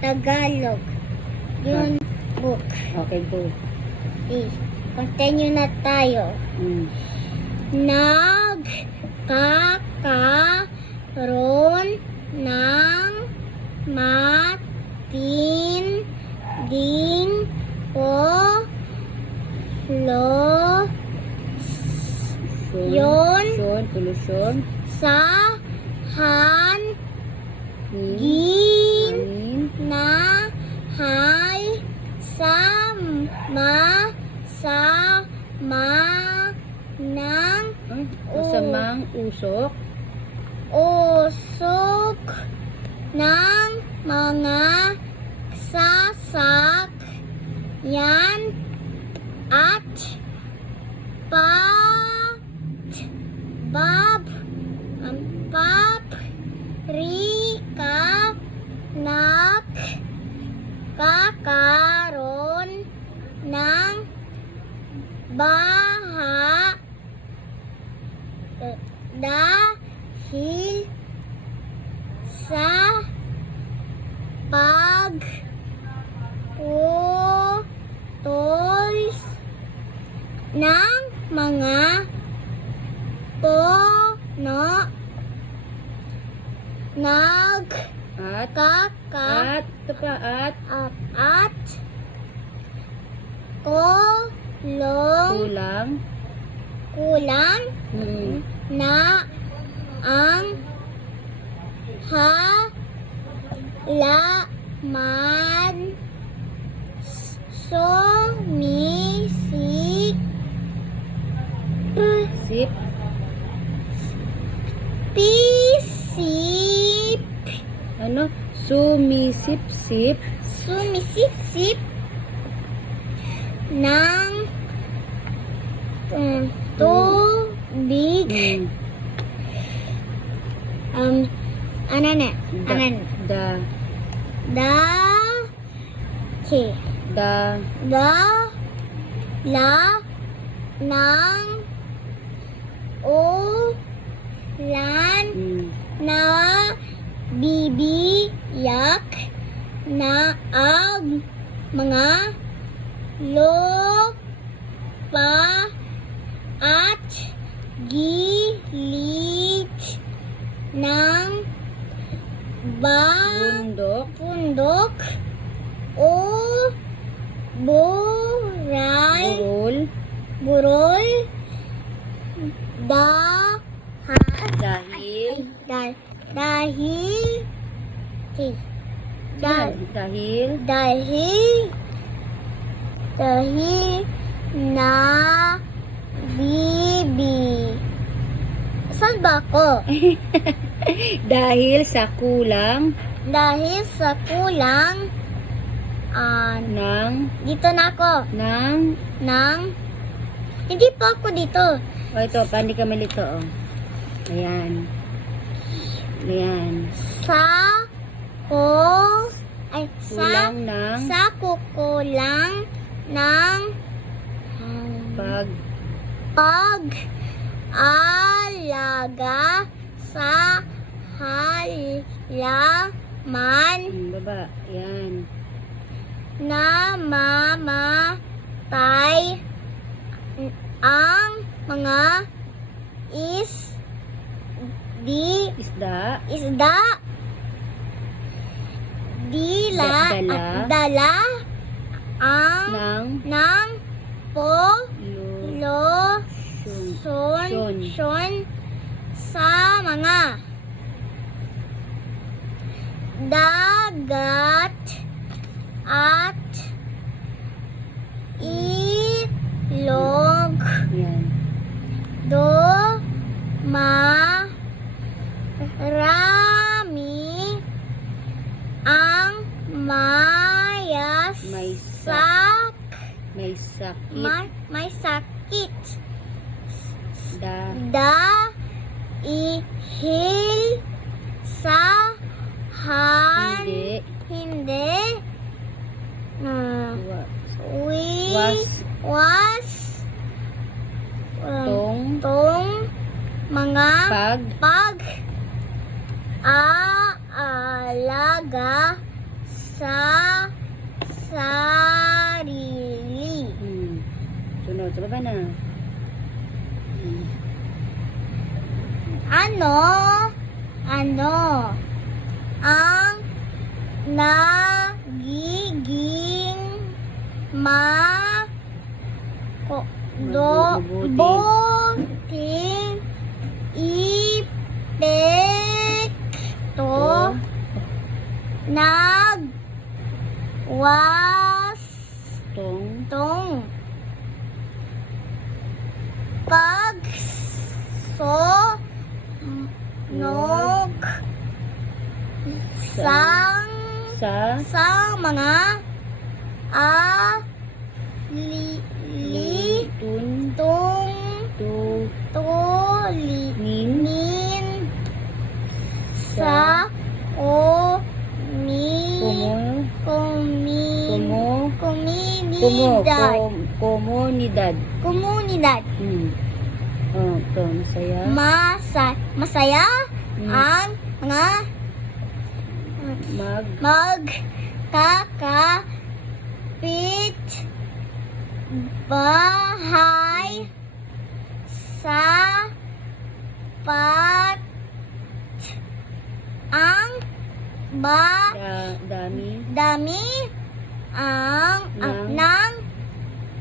Tagalog. Yun, book. Okay, go. Okay. Continue na tayo. Nagkakaroon ng matinding Pollution. sa hangin dahil sa Masamang usok ng mga sasakyan at pabrika nagkakaroon ng baha dahil sa pagputol ng mga puno at kulang na ang halaman sumisip ng tubig. Dala ng ulan na bibiyak na ang mga lupa at gilid ng bundok o burol dahil na saan ba ako? Dahil sa kulang dito na ako hindi pa ako dito. Ito, pandi ka malito. Ayan. Sa kukulang ng pag-alaga sa halaman baba, yan. namamatay ang mga isda dala ng pollution sa mga dagat at ilog. Yan. Marami ang may sakit dahil sa mga pag-aalaga sa Laban na. Ano ang nagiging mabuting epekto tong pagsunog sa mga tulinin sa komunidad. Oh, to, masaya. Masaya ang mga magkakapit bahay sa ang dami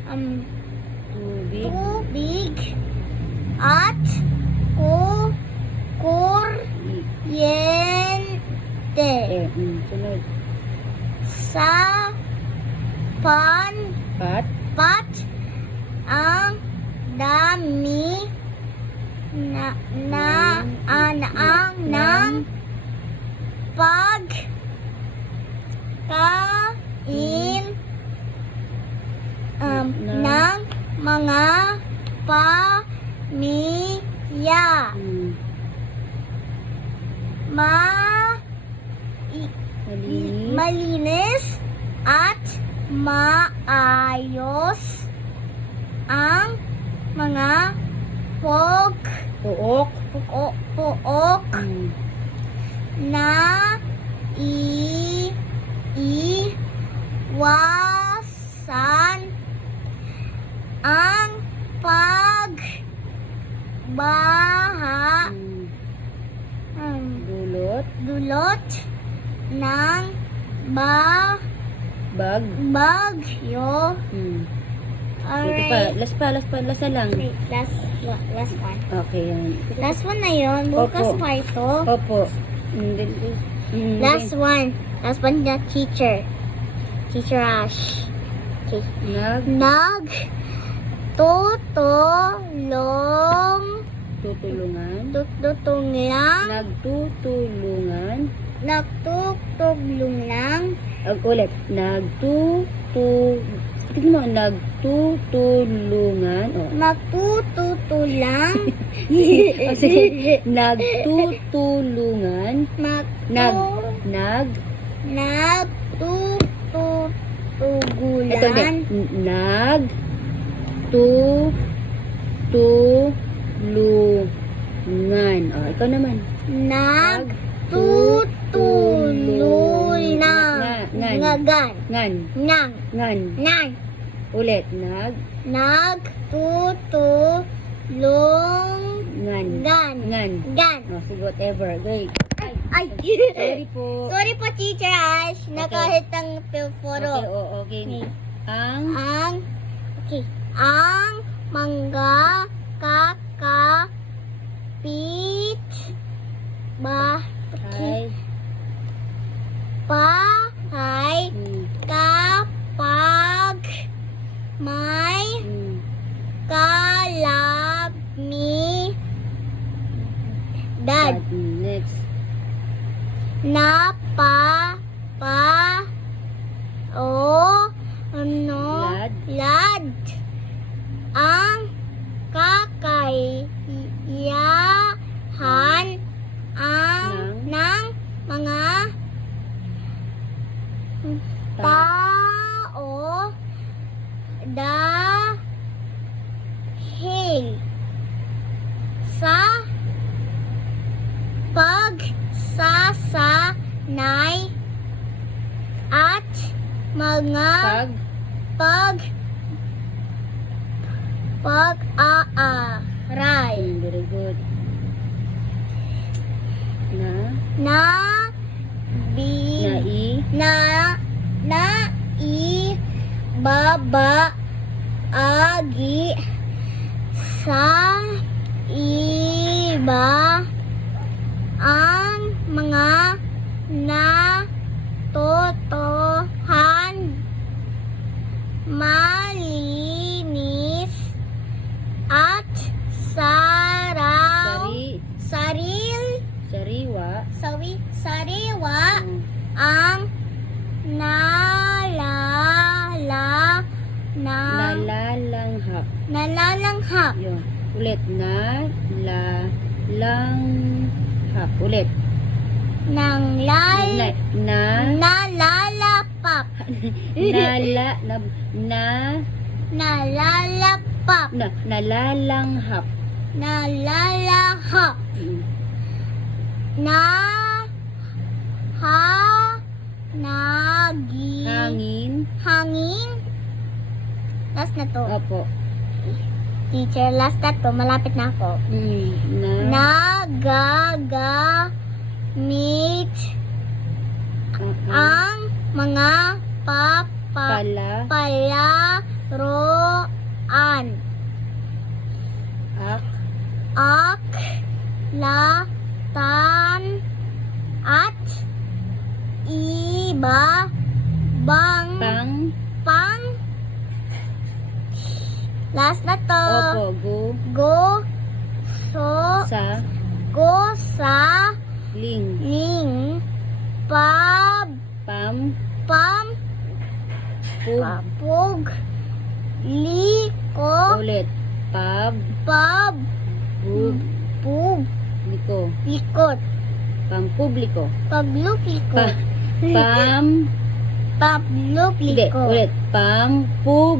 ng tubig at kuryente sunod. sa pat ang dami ng pagkain ng mga pamilya. Malinis at maayos ang mga puok na iwasan ang pagbaha dulot ng bagyo. Alright. Last na lang. Okay, last one. Okay, yan. Last one na yun. Bukas Opo. pa ito. Opo. Last one na teacher. Teacher Ash. Okay. Nagtutulungan. Ulit. Nagtutulungan. Oh. Magtututulang. Sige. Nagtutulungan. Nagtutugulan. Nagtutulungan. Oh, ikaw naman. Ngan. Ulit. Nagtutulungan. Oh, sige, whatever. Great. Ay. Sorry po. Sorry po, Teacher Ash. Nakahit ang photo. Okay. Ang mga kakapit bahay kapag may kalamidad Next. lad ang kakayahan ng mga tao dahil sa pagsasanay at mga Pag-aaral. Very good. Na. Na. Babagi sa iba ang mga natotohan malinis at Sariwa. sariwa Mm. ang nalalanghap. Yun. Ulit. Nalalanghap. Ulit. Nalalapap. Nalalapap. Nalalanghap. Nalalanghap. Mm. Hangin. Last na to. Opo. Teacher, last na to. Malapit na ako. Nagagamit ang mga palaroan. Aklatan at iba bang pang last na to. Opo. Go sa Ling. Pam. Pug liko. Ulit. Pub likot. Pampubliko. Pablikot. Hindi. Ulit. Pablikot.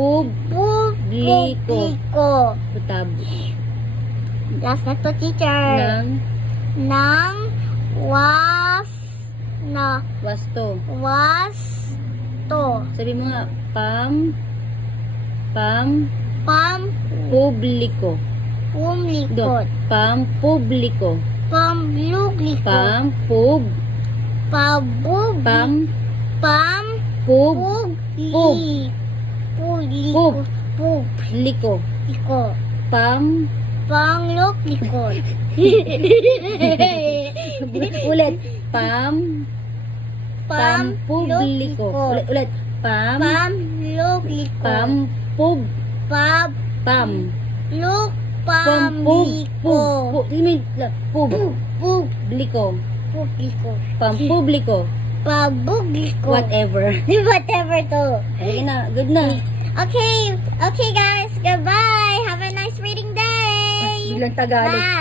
Publiko. Last na to, teacher. Nang Wasto. Sabi mo nga. Publiko. Pumlikot. Pampubliko. Pamlikot. Publiko. Pangluklikot. Ulit. Pampubliko. Ulit. Pamluklikot. Publiko. Pampubliko. Pabugliko. Whatever. Whatever to. Okay na. Good na. Okay guys. Goodbye. Have a nice reading day. Bilang Tagalog. Bye.